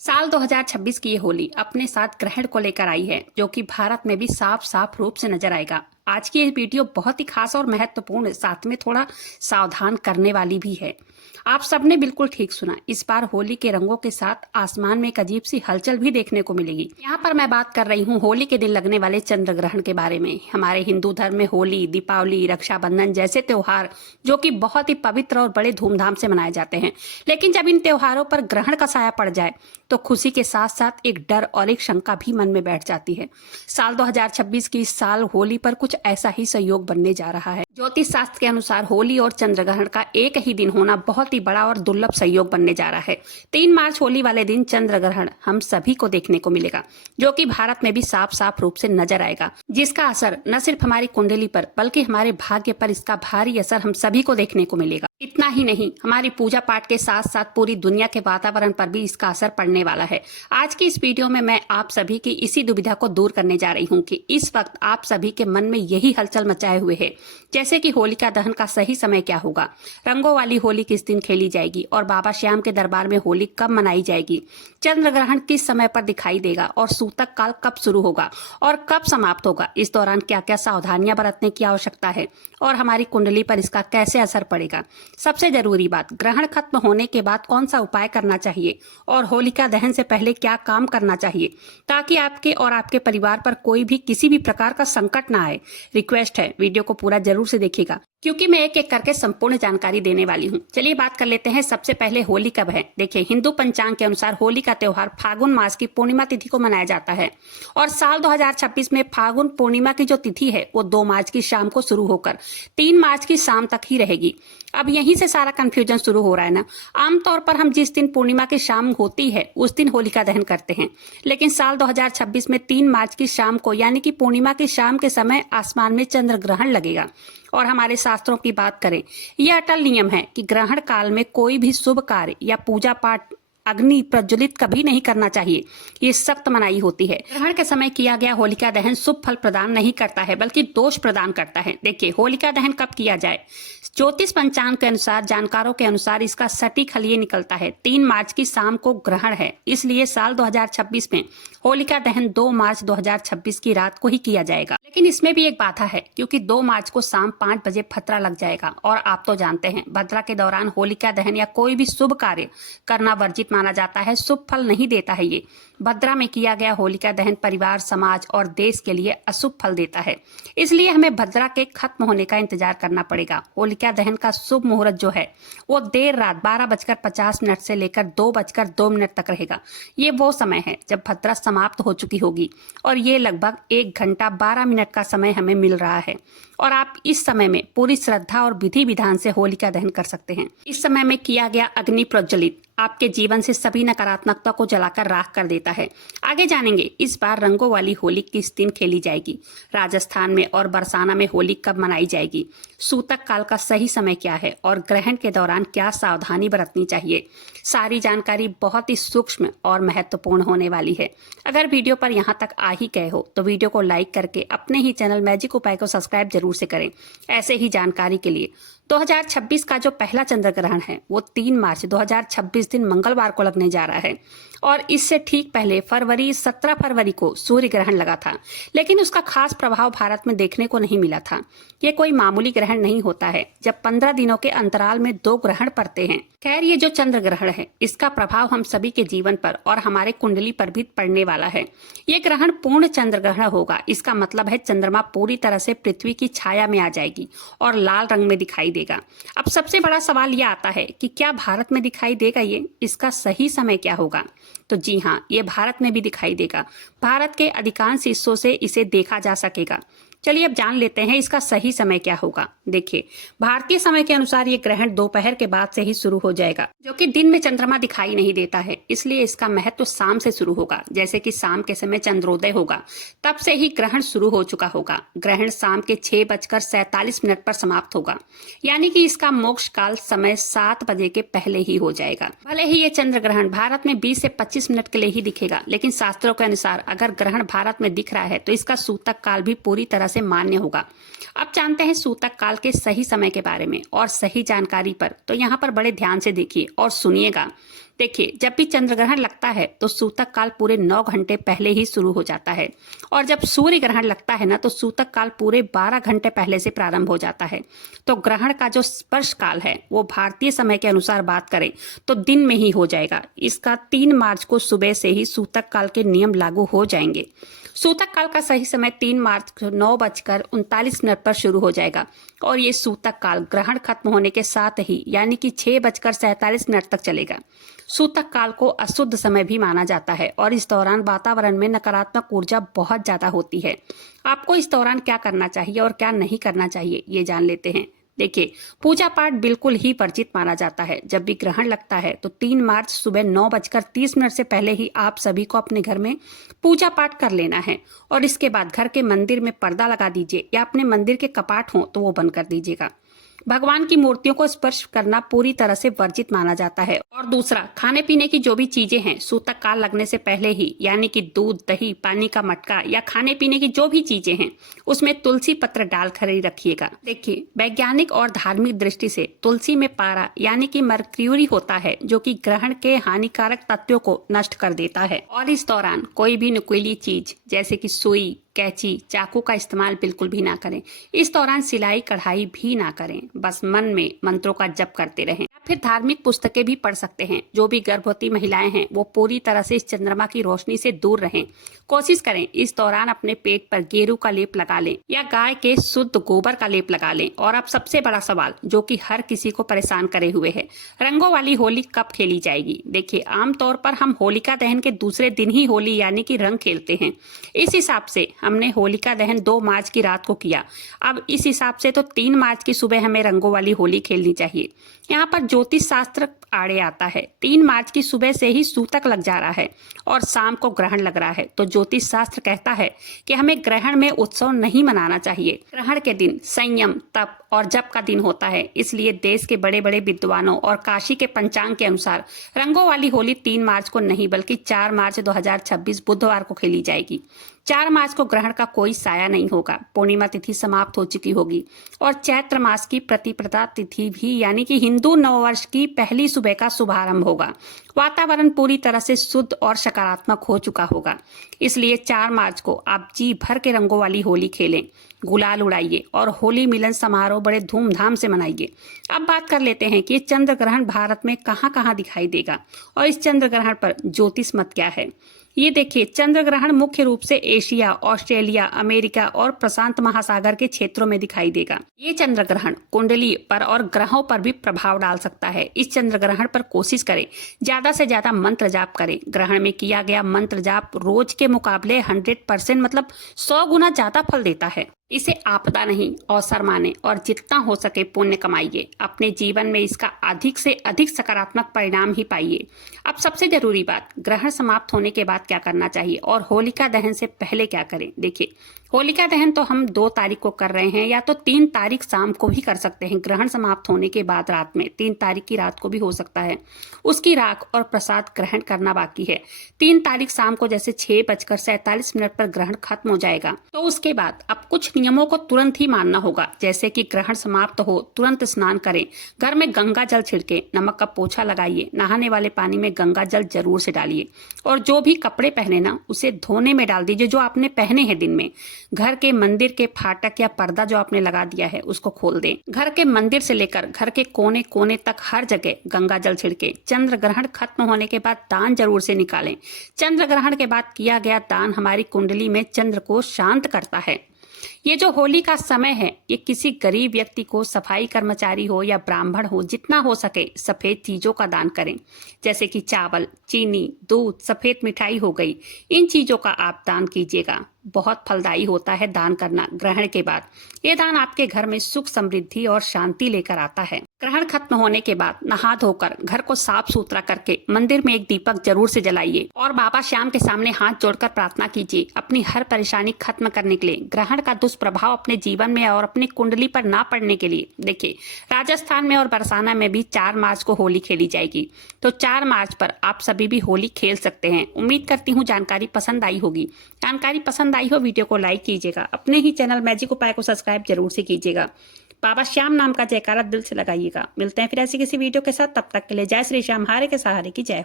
साल 2026 की ये होली अपने साथ ग्रहण को लेकर आई है, जो कि भारत में भी साफ साफ रूप से नजर आएगा। आज की ये वीडियो बहुत ही खास और महत्वपूर्ण, साथ में थोड़ा सावधान करने वाली भी है। आप सबने बिल्कुल ठीक सुना, इस बार होली के रंगों के साथ आसमान में एक अजीब सी हलचल भी देखने को मिलेगी। यहाँ पर मैं बात कर रही हूँ होली के दिन लगने वाले चंद्र ग्रहण के बारे में। हमारे हिंदू धर्म में होली, दीपावली, रक्षाबंधन जैसे त्योहार जो कि बहुत ही पवित्र और बड़े धूमधाम से मनाए जाते हैं, लेकिन जब इन त्योहारों पर ग्रहण का साया पड़ जाए तो खुशी के साथ साथ एक डर और एक शंका भी मन में बैठ जाती है। साल 2026 की इस साल होली पर कुछ ऐसा ही संयोग बनने जा रहा है। ज्योतिष शास्त्र के अनुसार होली और चंद्र ग्रहण का एक ही दिन होना बहुत ही बड़ा और दुर्लभ संयोग बनने जा रहा है। 3 मार्च होली वाले दिन चंद्र ग्रहण हम सभी को देखने को मिलेगा, जो कि भारत में भी साफ साफ रूप से नजर आएगा, जिसका असर न सिर्फ हमारी कुंडली पर बल्कि हमारे भाग्य पर इसका भारी असर हम सभी को देखने को मिलेगा। इतना ही नहीं, हमारी पूजा पाठ के साथ साथ पूरी दुनिया के वातावरण पर भी इसका असर पड़ने वाला है। आज की इस वीडियो में मैं आप सभी की इसी दुविधा को दूर करने जा रही हूँ कि इस वक्त आप सभी के मन में यही हलचल मचाए हुए है, जैसे कि होलिका दहन का सही समय क्या होगा, रंगों वाली होली किस दिन खेली जाएगी और बाबा श्याम के दरबार में होली कब मनाई जाएगी, चंद्र ग्रहण किस समय पर दिखाई देगा और सूतक काल कब शुरू होगा और कब समाप्त होगा, इस दौरान क्या क्या सावधानियां बरतने की आवश्यकता है और हमारी कुंडली पर इसका कैसे असर पड़ेगा। सबसे जरूरी बात, ग्रहण खत्म होने के बाद कौन सा उपाय करना चाहिए और होलिका दहन से पहले क्या काम करना चाहिए, ताकि आपके और आपके परिवार पर कोई भी किसी भी प्रकार का संकट ना आए। रिक्वेस्ट है, वीडियो को पूरा जरूर से देखिएगा, क्योंकि मैं एक एक करके संपूर्ण जानकारी देने वाली हूँ। चलिए बात कर लेते हैं। सबसे पहले होली कब है। देखिए, हिंदू पंचांग के अनुसार होली का त्योहार फागुन मास की पूर्णिमा तिथि को मनाया जाता है और साल 2026 में फागुन पूर्णिमा की जो तिथि है वो 2 मार्च की शाम को शुरू होकर 3 मार्च की शाम तक ही रहेगी। अब यहीं से सारा कंफ्यूजन शुरू हो रहा है ना। आमतौर पर हम जिस दिन पूर्णिमा की शाम होती है उस दिन होलिका दहन करते हैं, लेकिन साल 2026 में 3 मार्च की शाम को यानी कि पूर्णिमा की शाम के समय आसमान में चंद्र ग्रहण लगेगा। और हमारे शास्त्रों की बात करें, यह अटल नियम है कि ग्रहण काल में कोई भी शुभ कार्य या पूजा पाठ अग्नि प्रज्वलित कभी नहीं करना चाहिए। ये सख्त मनाही होती है। ग्रहण के समय किया गया होलिका दहन शुभ फल प्रदान नहीं करता है बल्कि दोष प्रदान करता है। देखिए, होलिका दहन कब किया जाए। ज्योतिष पंचांग के अनुसार, जानकारों के अनुसार इसका सटीक हल ये निकलता है 3 मार्च की शाम को ग्रहण है, इसलिए साल 2026 में होलिका दहन 2 मार्च 2026 की रात को ही किया जाएगा। लेकिन इसमें भी एक बाधा है, क्योंकि 2 मार्च को शाम 5 बजे भद्रा लग जाएगा और आप तो जानते हैं भद्रा के दौरान होलिका दहन या कोई भी शुभ कार्य करना वर्जित माना जाता है। शुभ फल नहीं देता है। ये भद्रा में किया गया होलिका दहन परिवार, समाज और देश के लिए अशुभ फल देता है, इसलिए हमें भद्रा के खत्म होने का इंतजार करना पड़ेगा। होलिका दहन का शुभ मुहूर्त जो है वो देर रात 12:50 से लेकर 2:02 तक रहेगा। ये वो समय है जब भद्रा समाप्त हो चुकी होगी और ये लगभग 1 घंटा 12 मिनट का समय हमें मिल रहा है और आप इस समय में पूरी श्रद्धा और विधि विधान से होलिका दहन कर सकते हैं। इस समय में किया गया अग्नि प्रज्वलित आपके जीवन से सभी नकारात्मकता को जलाकर राख कर देता है। आगे जानेंगे इस बार रंगों वाली होली किस दिन खेली जाएगी, राजस्थान में और बरसाना में होली कब मनाई जाएगी, सूतक काल का सही समय क्या है और ग्रहण के दौरान क्या सावधानी बरतनी चाहिए। सारी जानकारी बहुत ही सूक्ष्म और महत्वपूर्ण होने वाली है। अगर वीडियो पर यहाँ तक आ ही गए हो तो वीडियो को लाइक करके अपने ही चैनल मैजिक उपाय को सब्सक्राइब जरूर से करें। ऐसे ही जानकारी के लिए 2026 का जो पहला चंद्र ग्रहण है वो 3 मार्च 2026 दिन मंगलवार को लगने जा रहा है और इससे ठीक पहले 17 फरवरी को सूर्य ग्रहण लगा था, लेकिन उसका खास प्रभाव भारत में देखने को नहीं मिला था। ये कोई मामूली ग्रहण नहीं होता है जब 15 दिनों के अंतराल में 2 ग्रहण पड़ते हैं। खैर, ये जो चंद्र ग्रहण है इसका प्रभाव हम सभी के जीवन पर और हमारे कुंडली पर भी पड़ने वाला है। ये ग्रहण पूर्ण चंद्र ग्रहण होगा। इसका मतलब है चंद्रमा पूरी तरह से पृथ्वी की छाया में आ जाएगी और लाल रंग में दिखाई देगा। अब सबसे बड़ा सवाल यह आता है कि क्या भारत में दिखाई देगा ये, इसका सही समय क्या होगा। तो जी हाँ, ये भारत में भी दिखाई देगा। भारत के अधिकांश हिस्सों से इसे देखा जा सकेगा। चलिए अब जान लेते हैं इसका सही समय क्या होगा। देखिए, भारतीय समय के अनुसार ये ग्रहण दोपहर के बाद से ही शुरू हो जाएगा, जो कि दिन में चंद्रमा दिखाई नहीं देता है, इसलिए इसका महत्व शाम से शुरू होगा। जैसे कि शाम के समय चंद्रोदय होगा तब से ही ग्रहण शुरू हो चुका होगा। ग्रहण शाम के 6:47 पर समाप्त होगा, यानी कि इसका मोक्ष काल समय 7 बजे के पहले ही हो जाएगा। भले ही ये चंद्र ग्रहण भारत में 20 से 25 मिनट के लिए ही दिखेगा, लेकिन शास्त्रों के अनुसार अगर ग्रहण भारत में दिख रहा है तो इसका सूतक काल भी पूरी तरह से मान्य होगा। अब जानते हैं सूतक काल के सही समय के बारे में और सही जानकारी पर, तो यहाँ पर बड़े ध्यान से देखिए और सुनिएगा। देखिए, जब भी चंद्र ग्रहण लगता है तो सूतक काल पूरे 9 घंटे पहले ही शुरू हो जाता है, और जब सूर्य ग्रहण लगता है ना तो सूतक काल पूरे 12 घंटे पहले से प्रारंभ हो जाता है। तो ग्रहण का जो स्पर्श काल है वो भारतीय समय के अनुसार बात करें तो दिन में ही हो जाएगा। इसका 3 मार्च को सुबह से ही सूतक काल के नियम लागू हो जाएंगे। सूतक काल का सही समय 3 मार्च को 9:39 पर शुरू हो जाएगा, और ये सूतक काल ग्रहण खत्म होने के साथ ही यानी कि 6:47 तक चलेगा। सूतक काल को अशुद्ध समय भी माना जाता है, और इस दौरान वातावरण में नकारात्मक ऊर्जा बहुत ज्यादा होती है। आपको इस दौरान क्या करना चाहिए और क्या नहीं करना चाहिए, ये जान लेते हैं। देखिए, पूजा पाठ बिल्कुल ही वर्जित माना जाता है। जब भी ग्रहण लगता है तो 3 मार्च सुबह 9:30 से पहले ही आप सभी को अपने घर में पूजा पाठ कर लेना है, और इसके बाद घर के मंदिर में पर्दा लगा दीजिए, या अपने मंदिर के कपाट हो तो वो बंद कर दीजिएगा। भगवान की मूर्तियों को स्पर्श करना पूरी तरह से वर्जित माना जाता है। और दूसरा, खाने पीने की जो भी चीजें हैं सूतक काल लगने से पहले ही, यानी कि दूध, दही, पानी का मटका या खाने पीने की जो भी चीजें हैं उसमें तुलसी पत्र डालकर ही रखिएगा। देखिए, वैज्ञानिक और धार्मिक दृष्टि से तुलसी में पारा यानी कि मर्क्यूरी होता है, जो कि ग्रहण के हानिकारक तत्वों को नष्ट कर देता है। और इस दौरान कोई भी नुकीली चीज जैसे कि सुई, कैंची, चाकू का इस्तेमाल बिल्कुल भी ना करें। इस दौरान सिलाई कढ़ाई भी ना करें, बस मन में मंत्रों का जप करते रहें। या फिर धार्मिक पुस्तकें भी पढ़ सकते हैं। जो भी गर्भवती महिलाएं हैं वो पूरी तरह से इस चंद्रमा की रोशनी से दूर रहें। कोशिश करें इस दौरान अपने पेट पर गेरू का लेप लगा लें या गाय के शुद्ध गोबर का लेप लगा लें। और अब सबसे बड़ा सवाल जो कि हर किसी को परेशान करे हुए है, रंगों वाली होली कब खेली जाएगी। देखिए, आमतौर पर हम होलिका दहन के दूसरे दिन ही होली यानी कि रंग खेलते हैं। इस हिसाब से हमने होलिका दहन 2 मार्च की रात को किया। अब इस हिसाब से तो 3 मार्च की सुबह हमें रंगों वाली होली खेलनी चाहिए। यहाँ पर ज्योतिष शास्त्र आड़े आता है। 3 मार्च की सुबह से ही सूतक लग जा रहा है और शाम को ग्रहण लग रहा है, तो ज्योतिष शास्त्र कहता है कि हमें ग्रहण में उत्सव नहीं मनाना चाहिए। ग्रहण के दिन संयम, तप और जप का दिन होता है। इसलिए देश के बड़े बड़े विद्वानों और काशी के पंचांग के अनुसार रंगों वाली होली 3 मार्च को नहीं बल्कि 4 मार्च 2026 बुधवार को खेली जाएगी। 4 मार्च को ग्रहण का कोई साया नहीं होगा। पूर्णिमा तिथि समाप्त हो चुकी होगी और चैत्र मास की प्रतिपदा तिथि भी यानी कि हिंदू नववर्ष की पहली सुबह का शुभारंभ होगा। वातावरण पूरी तरह से शुद्ध और सकारात्मक हो चुका होगा। इसलिए 4 मार्च को आप जी भर के रंगों वाली होली खेलें, गुलाल उड़ाइए और होली मिलन समारोह बड़े धूमधाम से मनाइए। अब बात कर लेते हैं कि चंद्र ग्रहण भारत में कहां कहां दिखाई देगा और इस चंद्र ग्रहण पर ज्योतिष मत क्या है। ये देखिए, चंद्र ग्रहण मुख्य रूप से एशिया, ऑस्ट्रेलिया, अमेरिका और प्रशांत महासागर के क्षेत्रों में दिखाई देगा। ये चंद्र ग्रहण कुंडली पर और ग्रहों पर भी प्रभाव डाल सकता है। इस चंद्र ग्रहण पर कोशिश करें ज्यादा से ज्यादा मंत्र जाप करें। ग्रहण में किया गया मंत्र जाप रोज के मुकाबले 100% मतलब 100 गुना ज्यादा फल देता है। इसे आपदा नहीं अवसर माने और जितना हो सके पुण्य कमाइए। अपने जीवन में इसका अधिक से अधिक सकारात्मक परिणाम ही पाइए। अब सबसे जरूरी बात, ग्रहण समाप्त होने के बाद क्या करना चाहिए और होलिका दहन से पहले क्या करें। देखिए, होलिका दहन तो हम 2 तारीख को कर रहे हैं, या तो 3 तारीख शाम को भी कर सकते हैं। ग्रहण समाप्त होने के बाद रात में 3 तारीख की रात को भी हो सकता है। उसकी राख और प्रसाद ग्रहण करना बाकी है। 3 तारीख शाम को जैसे 6:47 पर ग्रहण खत्म हो जाएगा। तो उसके बाद अब कुछ नियमों को तुरंत ही मानना होगा, जैसे कि ग्रहण समाप्त हो तुरंत स्नान करें, घर में गंगा जल छिड़के, नमक का पोछा लगाइए, नहाने वाले पानी में गंगा जल जरूर से डालिए, और जो भी कपड़े पहने ना उसे धोने में डाल दीजिए जो आपने पहने हैं दिन में। घर के मंदिर के फाटक या पर्दा जो आपने लगा दिया है उसको खोल दें। घर के मंदिर से लेकर घर के कोने कोने तक हर जगह गंगा जल छिड़के। चंद्र ग्रहण खत्म होने के बाद दान जरूर से निकालें। चंद्र ग्रहण के बाद किया गया दान हमारी कुंडली में चंद्र को शांत करता है। ये जो होली का समय है, ये किसी गरीब व्यक्ति को, सफाई कर्मचारी हो या ब्राह्मण हो, जितना हो सके सफेद चीजों का दान करें, जैसे कि चावल, चीनी, दूध, सफेद मिठाई हो गई। इन चीजों का आप दान कीजिएगा। बहुत फलदायी होता है दान करना ग्रहण के बाद। ये दान आपके घर में सुख, समृद्धि और शांति लेकर आता है। ग्रहण खत्म होने के बाद नहा धोकर घर को साफ सुथरा करके मंदिर में एक दीपक जरूर से जलाइए और बाबा श्याम के सामने हाथ जोड़कर प्रार्थना कीजिए अपनी हर परेशानी खत्म करने के लिए, ग्रहण का दुष्प्रभाव अपने जीवन में और अपनी कुंडली पर ना पड़ने के लिए। देखिए, राजस्थान में और बरसाना में भी 4 मार्च को होली खेली जाएगी, तो 4 मार्च पर आप सभी भी होली खेल सकते हैं। उम्मीद करती हूँ जानकारी पसंद आई होगी। जानकारी पसंद आई हो वीडियो को लाइक कीजिएगा। अपने ही चैनल मैजिक उपाय को सब्सक्राइब जरूर से कीजिएगा। बाबा श्याम नाम का जयकारा दिल से लगाइएगा। मिलते हैं फिर ऐसी किसी वीडियो के साथ, तब तक के लिए जय श्री श्याम, हारे के सहारे की जय।